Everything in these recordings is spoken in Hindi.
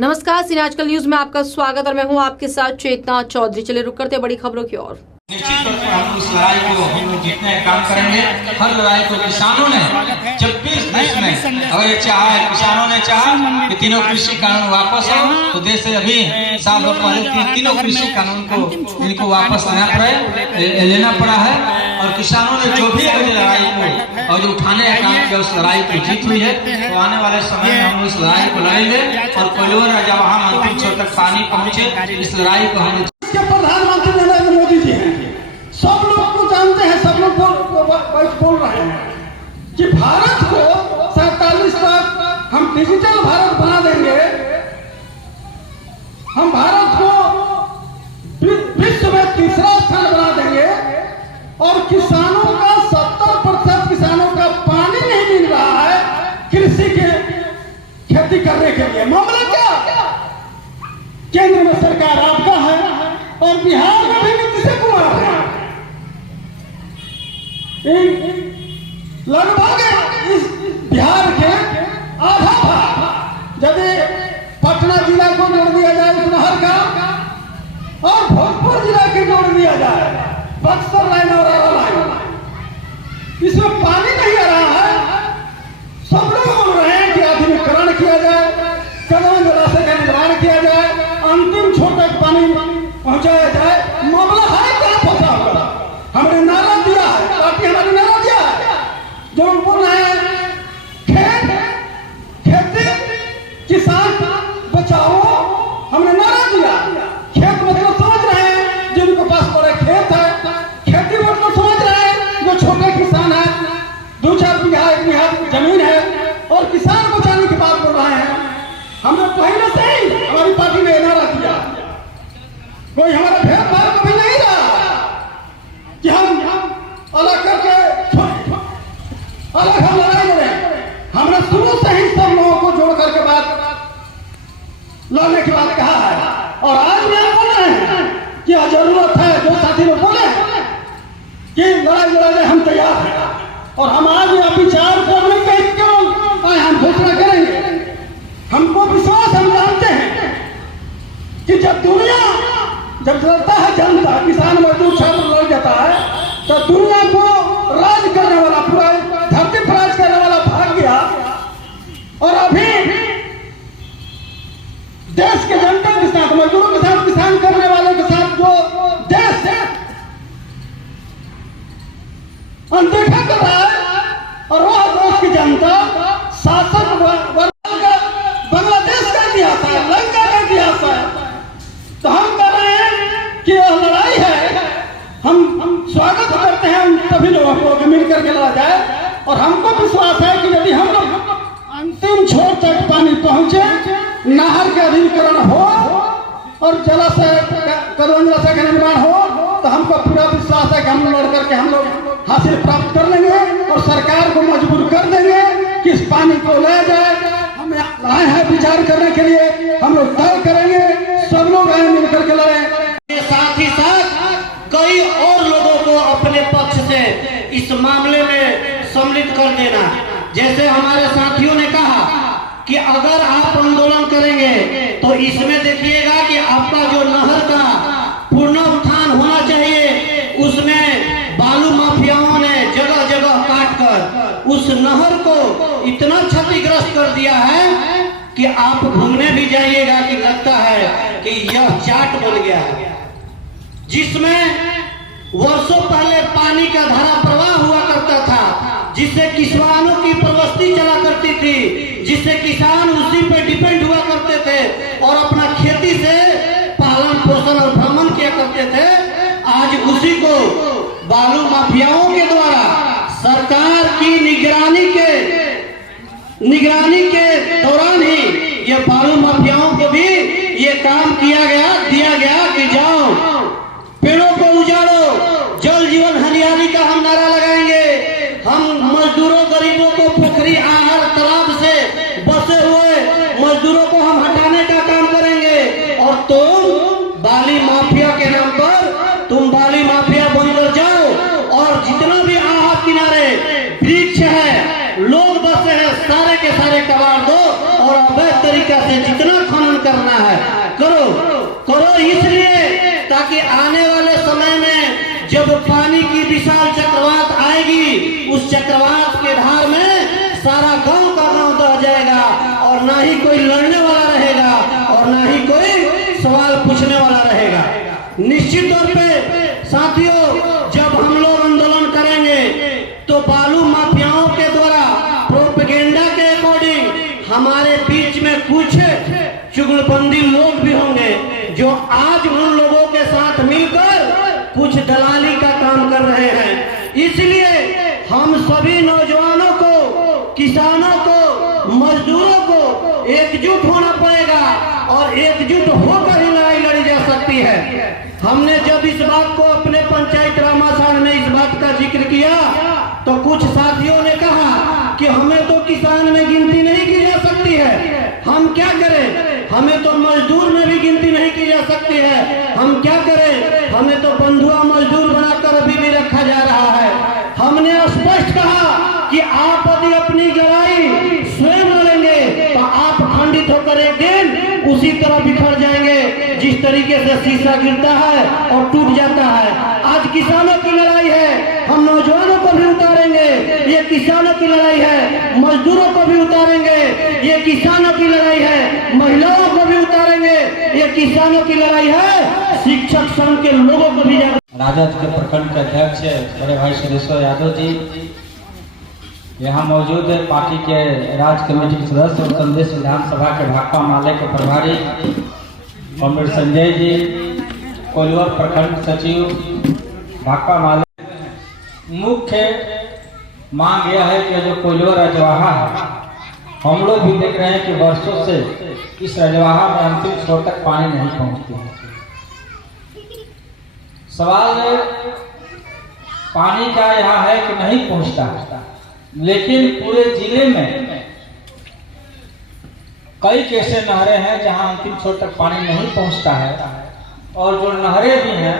नमस्कार, सीने आजकल न्यूज में आपका स्वागत और मैं हूं आपके साथ चेतना चौधरी। चले रुक करते बड़ी खबरों की ओर। निश्चित तौर पर हम उस लड़ाई को हम लोग जीतने का काम करेंगे। हर लड़ाई को किसानों ने 26 देश में अगर ये चाहा है, किसानों ने चाहा कि तीनों कृषि कानून वापस हो, तो देश से अभी साल भर पहले तीनों कृषि कानून को इनको वापस लेना पड़ा है। और किसानों ने जो भी अभी लड़ाई को और उठाने का काम किया, उस लड़ाई को जीत हुई है। तो आने वाले समय में हम उस लड़ाई को लड़ेंगे और कोयलों राजा वहाँ अंतिम छोर तक पानी पहुँचे, इस लड़ाई को हम प्रधानमंत्री नरेंद्र मोदी जी हैं। सब लोग को जानते हैं, सब लोग बोल रहे हैं कि भारत को 47 तक हम डिजिटल भारत बना देंगे, हम भारत को विश्व में तीसरा स्थान बना देंगे। और किसानों का 70% किसानों का पानी नहीं मिल रहा है कृषि के खेती करने के लिए। मामला क्या? केंद्र में सरकार आपका है और बिहार में भी नीतीश कुमार है। लगभग इस बिहार के आधा भाग यदि पटना जिला को जोड़ दिया जाए उस नहर का और भोजपुर जिला के जोड़ दिया जाए, बक्सर लाइन और आरा लाइन, इसमें पानी नहीं आ रहा है। सब लोग बोल रहे हैं कि आधुनिकीकरण किया जाए, कदम जलाशय का निर्माण किया जाए, अंतिम छोर तक पानी पहुंचाया जाए। मामला है क्या? पता होगा। हमने नारा दिया है, पार्टी हमारी नारा दिया है, जो बोल रहे हैं खेती किसान बचाओ। हमने नारा दिया। खेत मतलब समझ रहे हैं जिनके पास बड़े खेत है, खेती मतलब समझ रहे हैं जो छोटे किसान है, 2-4 बीघा 1 बीघा जमीन है और किसान बचाने की बात बोल रहे हैं। हमने पहले से ही हमारी पार्टी ने नारा दिया, कोई हमारा भेदभाव कभी नहीं रहा कि हम अलग करके अलग हम लड़ाई लड़े। हमने शुरू से ही सब लोगों को जोड़ करके बात लड़ने की बात कहा है। और आज भी हम बोल रहे हैं कि जरूरत है, जो साथी लोग बोले कि लड़ाई लड़ने हम तैयार हैं और हम आज विचार करने के क्यों हम घोषणा करेंगे। हमको विश्वास, हम जानते हैं कि जब लड़ता है जनता, किसान मजदूर छात्र लड़ जाता है, तो दुनिया को राज करने वाला, पूरा धरती पर राज करने वाला भाग गया। और अभी देश के जनता के साथ, मजदूरों के साथ, किसान करने वालों के साथ जो देश है अनदेखा कर रहा है और वह देश की जनता शासक बांग्लादेश का इतिहास है, लंका का इतिहास है। तो हम कह रहे हैं कि यह लड़ाई है, हम स्वागत करते हैं उन सभी लोगों को मिलकर के लड़ा जाए। और हमको विश्वास है कि यदि हम लोग अंतिम छोर तक पानी पहुंचे, नहर का अधिग्रहण हो और जलाशय का निर्माण हो, तो हमको पूरा विश्वास है कि हम लड़ करके हम लोग हासिल प्राप्त कर लेंगे और सरकार को मजबूर कर देंगे कि इस पानी को लाया जाए। हम आए हैं विचार करने के लिए, हम लोग तय करेंगे, सब लोग आए मिलकर के लड़े। साथ ही साथ कई और लोगों को अपने पक्ष से इस मामले में सम्मिलित कर देना। जैसे हमारे साथियों ने कहा कि अगर आप आंदोलन करेंगे तो इसमें देखिएगा कि आपका जो नहर का पुनरुत्थान होना चाहिए, उसमें बालू माफियाओं ने जगह जगह काटकर उस नहर को इतना क्षतिग्रस्त कर दिया है कि आप घूमने भी जाइएगा कि लगता है कि यह चाट बन गया है, जिसमें वर्षों पहले पानी का धारा प्रवाह हुआ करता था, जिससे किसानों की प्रवृत्ति चला करती थी, जिससे किसान उसी पर डिपेंड हुआ करते थे और अपना खेती से पालन पोषण और भ्रमण किया करते थे। आज उसी को बालू माफियाओं के द्वारा सरकार की निगरानी के दौरान ही ये बालू माफियाओं को भी ये काम दिया गया कि जाओ पेड़ों को उजाड़ो, जल जीवन हरियाली का हम नारा लगाएंगे, हम मजदूरों गरीबों को पोखरी आहार तालाब से बसे हुए मजदूरों को हम हटाने का काम करेंगे। और तुम बाली माफिया के नाम पर तुम बाली माफिया बनकर जाओ और जितना भी आहार किनारे वृक्ष है, लोग बसे हैं, सारे के सारे कबाड़ दो और अवैध तरीका से जितना खनन करना है, करो करो इसलिए ताकि आने वाले समय में जब पानी की विशाल चक्रवात आएगी, उस चक्रवात के धार में सारा गांव का गांव दह जाएगा और ना ही कोई लड़ने वाला रहेगा और ना ही कोई सवाल पूछने वाला रहेगा। निश्चित तौर पे साथियों, जब हम लोग आंदोलन करेंगे तो बालू माफियाओं के द्वारा प्रोपेगेंडा के अकॉर्डिंग हमारे बीच में कुछ चुगलबंदी लोग भी होंगे जो आज उन लोगों के साथ मिलकर कुछ दलाली का काम कर रहे हैं। इसलिए हम सभी नौजवानों को, किसानों को, मजदूरों को एकजुट होना पड़ेगा और एकजुट होकर ही लड़ाई लड़ी जा सकती है। हमने जब इस बात को अपने पंचायत रामासार में इस बात का जिक्र किया तो कुछ साथियों ने कहा कि हमें तो किसान में गिनती नहीं की जा सकती है, हम क्या करें, हमें तो मजदूर में भी गिनती नहीं की जा सकती है, हम क्या करें, हमें तो बंधुआ मजदूर बनाकर अभी भी रखा जा रहा है। हमने स्पष्ट कहा कि आप यदि अपनी लड़ाई स्वयं लड़ेंगे तो आप खंडित होकर एक दिन उसी तरह बिखर जाएंगे जिस तरीके से शीशा गिरता है और टूट जाता है। आज किसानों की लड़ाई है, हम नौजवानों को भी उतारेंगे, ये किसानों की लड़ाई है, मजदूरों को भी उतारेंगे, ये किसानों की लड़ाई है, महिलाओं को भी उतारेंगे, ये किसानों की लड़ाई है, शिक्षक संघ के लोगों को भी। राजद के प्रखंड के अध्यक्ष बड़े भाई सुरेश्वर यादव जी यहाँ मौजूद है, पार्टी के राज्य कमेटी के सदस्य और संदेश विधानसभा के भाकपा माले के प्रभारी कॉमरेड संजय जी, कोइलवर प्रखंड सचिव भाकपा माले। मुख्य मांग यह है कि जो कोइलवर रजवाहा है, हम लोग भी देख रहे हैं कि वर्षों से इस रजवाहा में अंतिम छोर तक पानी नहीं पहुंचती है। सवाल पानी का यहाँ है कि नहीं पहुंचता, लेकिन पूरे जिले में कई ऐसे नहरें हैं जहां अंतिम छोर तक पानी नहीं पहुंचता है और जो नहरें भी हैं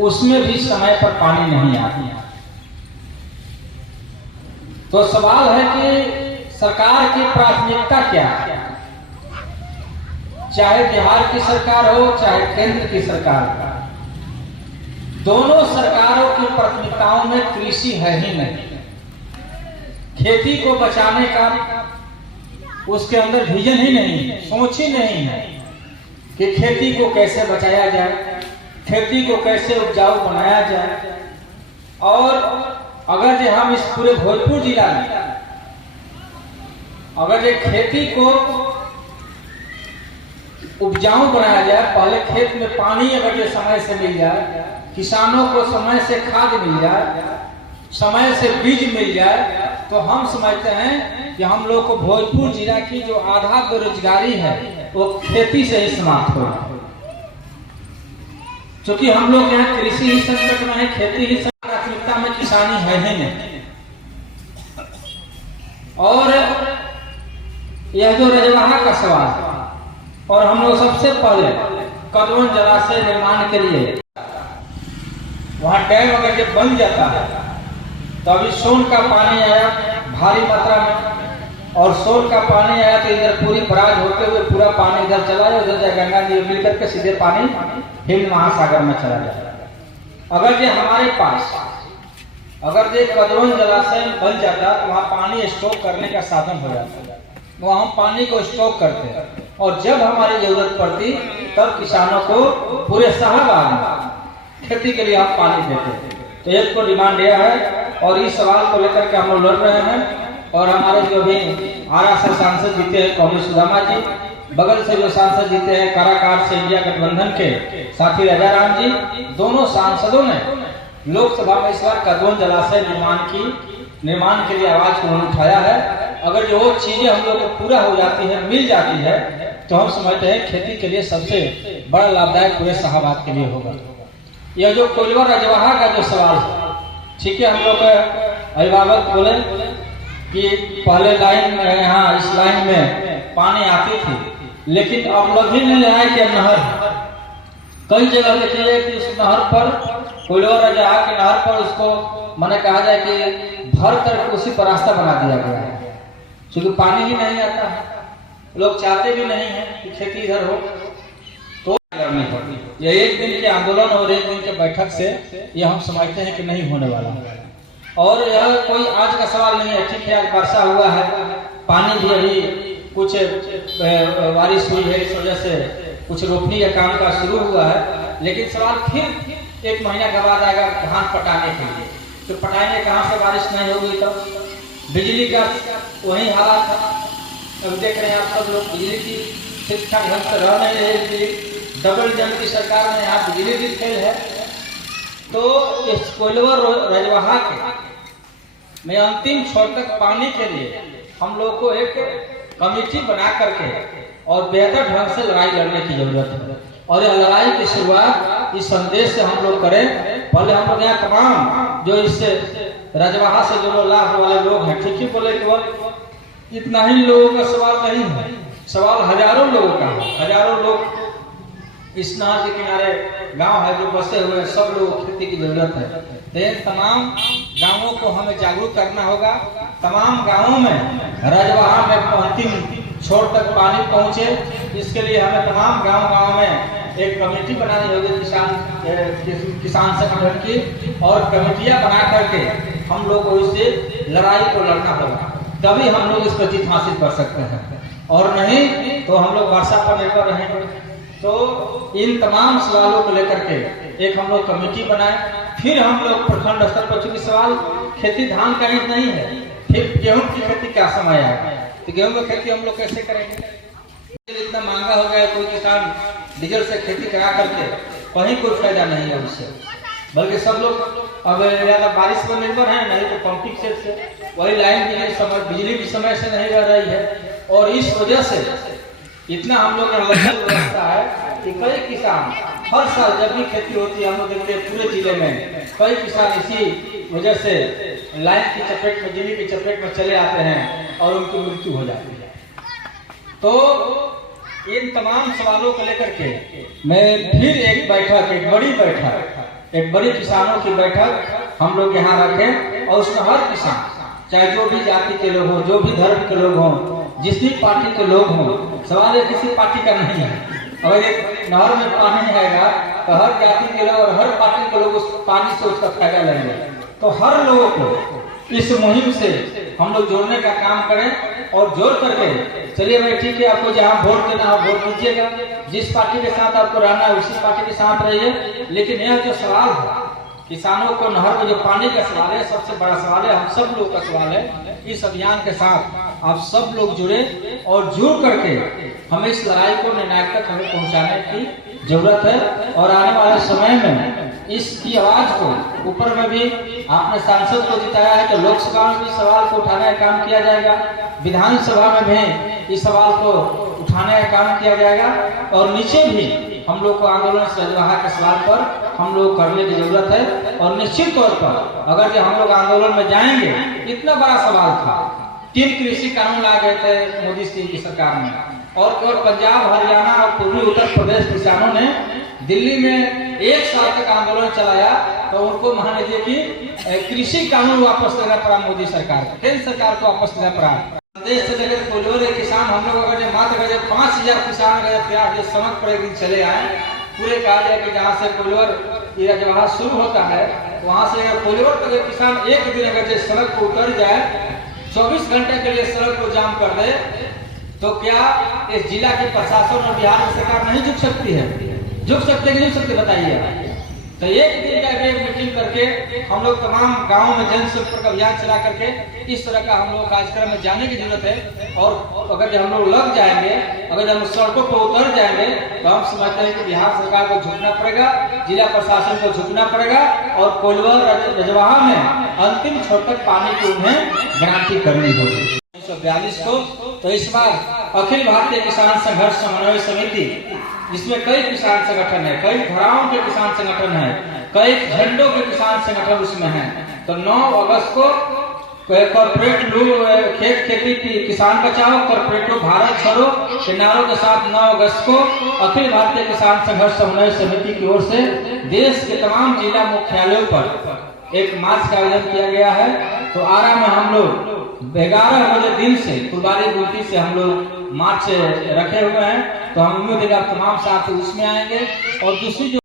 उसमें भी समय पर पानी नहीं आती है। तो सवाल है कि सरकार की प्राथमिकता क्या है, चाहे बिहार की सरकार हो चाहे केंद्र की सरकार, दोनों सरकारों की प्राथमिकताओं में कृषि है ही नहीं। खेती को बचाने का उसके अंदर विजन ही नहीं है, सोच ही नहीं है कि खेती को कैसे बचाया जाए, खेती को कैसे उपजाऊ बनाया जाए। और अगर जो हम इस पूरे भोजपुर जिला में अगर ये खेती को उपजाऊ बनाया जाए, पहले खेत में पानी अगर जो समय से मिल जाए, किसानों को समय से खाद मिल जाए, समय से बीज मिल जाए, तो हम समझते हैं कि हम लोग को भोजपुर जिला की जो आधा बेरोजगारी है वो खेती से ही समाप्त हो। क्योंकि हम लोग यहाँ कृषि ही संकट में है, खेती ही प्राथमिकता में किसानी है ही नहीं। और यह जो रजवाहा का सवाल, और हम लोग सबसे पहले कदवन जलाशय निर्माण के लिए वहाँ डैम अगर जब बन जाता है तो अभी सोन का पानी आया भारी मात्रा में, और सोन का पानी आया तो इधर पूरी बराज होते हुए पूरा पानी इधर चला जाए, उधर जाए गंगा जी मिल करके सीधे पानी हिंद महासागर में चला जाए। अगर ये हमारे पास अगर ये कदवन जलाशय बन जाता तो वहाँ पानी स्टॉक करने का साधन हो जाता, वहाँ हम पानी को स्टॉक करते और जब हमारी जरूरत पड़ती तब किसानों को पूरे शाहबाद में खेती के लिए हम पानी देते। तो एक को डिमांड यह है और इस सवाल को लेकर के हम लोग लड़ रहे हैं। और हमारे जो भी आरा से सांसद जीते हैं कॉमरेड सुदामा जी, बगल से जो सांसद जीते हैं काराकाट से इंडिया गठबंधन के साथी राजाराम जी, दोनों सांसदों ने लोकसभा में इस बार कदवन जलाशय निर्माण के लिए आवाज को उठाया है। अगर जो चीजें हम लोग को पूरा हो जाती है, मिल जाती है, तो हम समझते हैं खेती के लिए सबसे बड़ा लाभदायक पूरे शाहबाद के लिए होगा। यह जो कोइलवर रजवाहा का जो सवाल है, ठीक है, हम लोग अभिभावक बोले कि पहले लाइन में यहाँ इस लाइन में पानी आती थी, लेकिन अब लग ही नहीं रहा है कि नहर कई जगह देखिए कि उस नहर पर कोइलवर रजवाहा की नहर पर उसको मैंने कहा जाए कि भर कर उसी पर रास्ता बना दिया गया है, क्योंकि पानी ही नहीं आता है। लोग चाहते भी नहीं है कि खेती इधर हो, तो करनी होगी। ये एक दिन के आंदोलन और एक दिन के बैठक से ये हम समझते हैं कि नहीं होने वाला। और यह कोई आज का सवाल नहीं है। ठीक है, आज वर्षा हुआ है, पानी भी अभी कुछ बारिश हुई है, इस वजह से कुछ रोपनी का काम का शुरू हुआ है, लेकिन सवाल फिर 1 महीना के बाद आएगा धान पटाने के लिए। तो पटाएंगे कहाँ से, बारिश नहीं होगी तो। बिजली का वही हालात है, अब देख रहे हैं आप सब लोग, बिजली की ठीक ठाक ढंग से रह नहीं रही। डबल इंजन की सरकार में यहाँ बिजली भी फेल है। तो इस कोइलवर रजवाहा के में अंतिम छोर तक पानी के लिए हम लोग को एक कमेटी बना करके और बेहतर ढंग से लड़ाई लड़ने की जरूरत है। और यह लड़ाई की शुरुआत इस संदेश से हम लोग करें। पहले हम लोग यहाँ तमाम जो इससे रजवाहा से जो लाभ वाले लोग हैं, ठीक ही बोले, केवल इतना ही लोगों का सवाल नहीं है, सवाल हजारों लोगों का है। हजारों लोग इस नहर के किनारे गांव है जो बसे हुए हैं, सब लोगों को खेती की जरूरत है। लेकिन तमाम गांवों को हमें जागरूक करना होगा। तमाम गांवों में रजवाहा में अंतिम छोर तक पानी पहुंचे, इसके लिए हमें तमाम गांव में एक कमेटी बनानी होगी किसान संगठन की, और कमेटियां बना करके हम लोग को इससे लड़ाई को लड़ना होगा, तभी हम लोग इस पर जीत हासिल कर सकते हैं। और नहीं तो हम लोग वर्षा पर निर्भर रहेंगे। तो इन तमाम सवालों को लेकर के एक हम लोग कमेटी बनाए। फिर हम लोग प्रखंड स्तर पर, चूंकि सवाल खेती धान का ही नहीं है, फिर गेहूं की खेती क्या समय आएगा, तो गेहूं की खेती हम लोग कैसे करेंगे। इतना महंगा हो गया, कोई किसान डीजल से खेती करा करके कहीं कोई फायदा नहीं है उससे, बल्कि सब लोग अब ज्यादा बारिश पर निर्भर है, नहीं तो पंपिंग सेट से वही लाइन बिजली भी समय से नहीं रह रही है। और इस वजह से इतना हम लोग का व्यवस्था है कि कई किसान हर साल जब भी खेती होती है, हम लोग देखते हैं पूरे जिले में कई किसान इसी वजह से लाइन की चपेट में, बिजली की चपेट में चले आते हैं और उनकी मृत्यु हो जाती है। तो इन तमाम सवालों को लेकर के मैं फिर एक बैठक, एक बड़ी किसानों की बैठक हम लोग यहाँ रखें, और उसमें हर किसान, चाहे जो भी जाति के लोग हों, जो भी धर्म के लोग हों, जिस भी पार्टी के लोग हों, सवाल है किसी पार्टी का नहीं है। अगर एक नहर में पानी आएगा तो हर जाति के लोग और हर पार्टी के लोग उस पानी से उसका फायदा लेंगे। तो हर लोगों को इस मुहिम से हम लोग जोड़ने का काम करें, और जोड़ करके चलिए भाई ठीक है, आपको जहाँ वोट देना हो वोट दीजिएगा, जिस पार्टी के साथ आपको रहना है उसी पार्टी के साथ रहिए। लेकिन यह जो सवाल है किसानों को नहर में जो पानी का सवाल है, सबसे बड़ा सवाल है, हम सब लोग का सवाल है। इस अभियान के साथ आप सब लोग जुड़े, और जुड़ करके हमें इस लड़ाई को निर्णायक तक हमें पहुंचाने की जरूरत है। और आने वाले समय में इसकी आवाज को ऊपर में भी आपने सांसद को जिताया है, तो लोकसभा में भी सवाल को उठाने का काम किया जाएगा, विधानसभा में भी इस सवाल को उठाने का काम किया जाएगा, और नीचे भी हम लोग को आंदोलन से रजवाहा के सवाल पर हम लोग करने की जरूरत है। और निश्चित तौर पर अगर जो हम लोग आंदोलन में जाएंगे, इतना बड़ा सवाल था, 3 कृषि कानून ला गए थे मोदी सिंह की सरकार में, और पंजाब, हरियाणा और पूर्वी उत्तर प्रदेश किसानों ने दिल्ली में 1 साल तक आंदोलन चलाया, तो उनको मान लीजिए कि कृषि कानून वापस लेना पड़ा मोदी सरकार को, केंद्र सरकार को वापस लेना पड़ा। देश से लेकर कोइलवर किसान हम लोग अगर मात्र 5000 किसान अगर समझ पर एक दिन चले आए, पूरे कहा जाए कि जहाँ से कोइलवर रजवाहा शुरू होता है, वहाँ से अगर कोइलवर तक किसान एक दिन अगर सड़क पर उतर जाए, 24 घंटे के लिए सड़क को जाम कर दे, तो क्या इस जिला की प्रशासन और बिहार की सरकार नहीं झुक सकती है? झुक सकते कि नहीं झुक सकते बताइए। तो एक दिन का एक मीटिंग करके हम लोग तमाम गाँव में जनसंपर्क अभियान चला करके इस तरह का हम लोग कार्यक्रम में जाने की जरूरत है। और अगर हम लोग लग जाएंगे, अगर हम सड़कों पर उतर जाएंगे, तो हम समझते हैं कि बिहार सरकार को झुकना पड़ेगा, जिला प्रशासन को झुकना पड़ेगा, और कोइलवर रजवाहा में अंतिम छोर तक पानी की उन्हें गारंटी करनी होगी। 1942 को तो इस बार अखिल भारतीय किसान संघर्ष समन्वय समिति, जिसमें कई किसान संगठन है, कई धाराओं के किसान संगठन है, कई झंडों के किसान संगठन उसमें हैं, तो 9 अगस्त को कॉर्पोरेट खेत खेती किसान बचाओ, कॉर्पोरेटो भारत छोड़ो के नारों के साथ 9 अगस्त को अखिल भारतीय किसान संघर्ष समन्वय समिति की ओर से देश के तमाम जिला मुख्यालयों पर एक मार्च का आयोजन किया गया है। तो आरा में हम लोग 11 बजे दिन से कुर्बानी ड्यूटी से हम लोग मार्च रखे हुए हैं। तो हम उम्मीद है कि आप तमाम साथी उसमें आएंगे। और दूसरी जो